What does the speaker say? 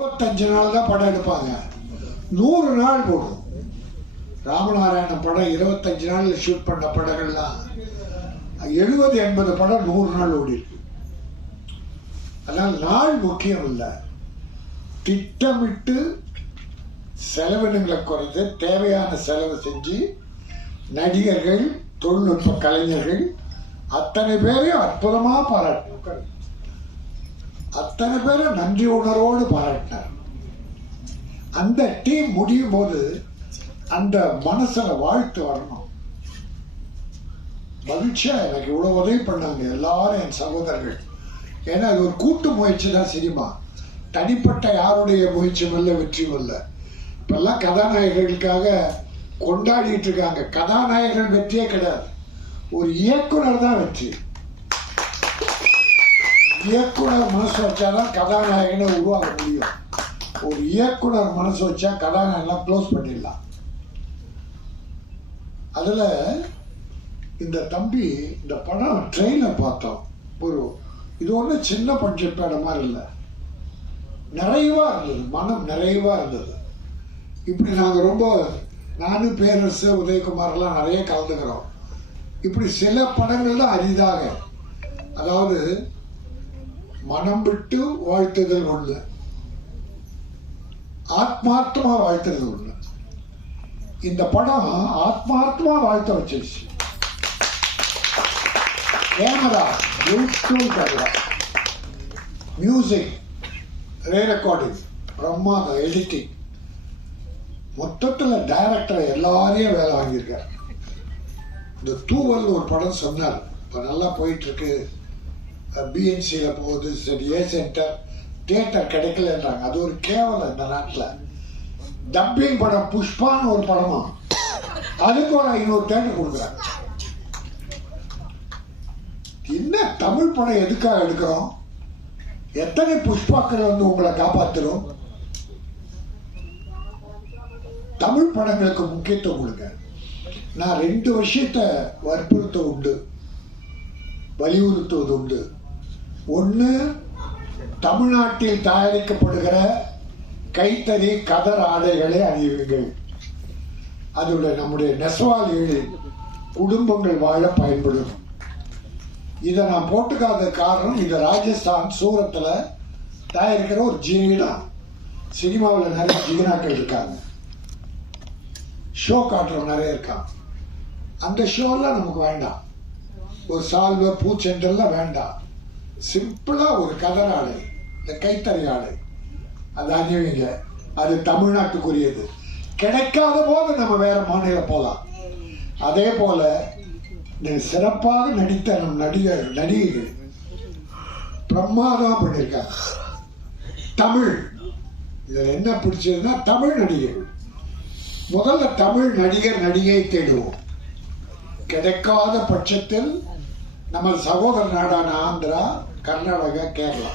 25 நாள் தான் படம் எடுப்பாங்க. 100 நாள் போடும். ராமநாராயணன் படம் 25 நாள்ல ஷூட் பண்ண படங்கள்லாம் 70-80 படம் 100 நாள் ஓடி இருக்கு. அதனால் நாள் முக்கியம் இல்லை, திட்டமிட்டு செலவினங்களை குறைந்து தேவையான செலவு செஞ்சு நடிகர்கள், தொழில்நுட்ப கலைஞர்கள் அத்தனை பேரையும் அற்புதமாக பாராட்டினார். அத்தனை பேரும் நன்றி உணர்வோடு பாராட்டினார். அந்த டீம் முடியும் போது அந்த மனசுல வாழ்த்து வரணும். மகிழ்ச்சியா எனக்கு இவ்வளவு உதவி பண்ணாங்க எல்லாரும், என் சகோதரர்கள். ஏன்னா அது ஒரு கூட்டு முயற்சி தான் சினிமா. தனிப்பட்ட யாருடைய முயற்சியும் இல்லை, வெற்றியும் இல்லை. இப்பெல்லாம் கதாநாயகர்களுக்காக கொண்டாடிட்டு இருக்காங்க. கதாநாயகர்கள் வெற்றியே கிடையாது, ஒரு இயக்குனர் தான் வெற்றி. இயக்குனர் மனசு வச்சாதான் கதாநாயகனை உருவாக்க முடியும். ஒரு இயக்குனர் மனசு வச்சா கதாநாயகெல்லாம் க்ளோஸ் பண்ணிடலாம். அதுல இந்த தம்பி இந்த படம் ட்ரெயிலர் பார்த்தோம். இது ஒண்ணு சின்ன பட்ஜெட் படம் மாதிரி இல்லை, நிறைவா இருந்தது, மனம் நிறைவா இருந்தது. இப்படி நாங்க ரொம்ப, நானும் பேரரசு, உதயகுமார்லாம் நிறைய கலந்துக்கிறோம். இப்படி சில படங்கள் தான் அரிதாக, அதாவது மனம் விட்டு வாழ்த்துதல் ஒண்ணு, ஆத்மார்த்தமா வாழ்த்துறது ஒண்ணு. இந்த படம் ஆத்மார்த்தமா வாழ்த்த வச்சிருச்சு. கேமரா, மியூசிக், ரே ரெக்கார்டிங், பிரம்மாண்டம், எடிட்டிங், மொத்தத்தில் டைரக்டர் எல்லாரையும் வேலை வாங்கியிருக்காரு. இந்த தூவல் ஒரு படம் சொன்னார், இப்போ நல்லா போயிட்டு இருக்கு, பிஎன்சியில் போகுது, சரி ஏ சென்டர் தியேட்டர் கிடைக்கலன்றாங்க. அது ஒரு கேவலம் இந்த நாட்டில். டப்பிங் படம் புஷ்பான்னு ஒரு படமா, அதுக்கு ஒரு 500 தியேட்டர் கொடுக்குறாங்க. என்ன தமிழ் படம் எதுக்காக எடுக்கிறோம்? எத்தனை புஷ்பாக்கள் வந்து உங்களை காப்பாத்துறோம்? தமிழ் படங்களுக்கு முக்கியத்துவம் கொடுங்க. நான் 2 விஷயத்தை வற்புறுத்த உண்டு, வலியுறுத்துவது உண்டு. ஒன்று, தமிழ்நாட்டில் தயாரிக்கப்படுகிற கைத்தறி கதர் ஆடைகளை அணியுங்கள். அதோட நம்முடைய நெசவாளிகளின் குடும்பங்கள் வாழ பயன்படும். இதை நான் போட்டுக்காத காரணம், இது ராஜஸ்தான் சூரத்தில் தயாரிக்கிற ஒரு ஜீனா. சினிமாவில் நிறைய ஜீனாக்கள் இருக்காங்க, ஷோ காட்டுறவங்க நிறைய இருக்காங்க. அந்த ஷோலாம் நமக்கு வேண்டாம். ஒரு சால்வை, பூச்செண்டெல்லாம் வேண்டாம். சிம்பிளா ஒரு கதர் ஆடை, இந்த கைத்தறி ஆடை, அது அணிவிங்க. அது தமிழ்நாட்டுக்குரியது. கிடைக்காத போது நம்ம வேற மாநிலம் போகலாம். அதே போல சிறப்பாக நடித்த நம் நடிகைகள் பிரமாதம் பண்ணியிருக்காங்க. தமிழ், இதுல என்ன பிடிச்சதுன்னா தமிழ் நடிகைகள். முதல்ல தமிழ் நடிகர் நடிகை தேடுவோம். கிடைக்காத பட்சத்தில் நம்ம சகோதர நாடான ஆந்திரா, கர்நாடகா, கேரளா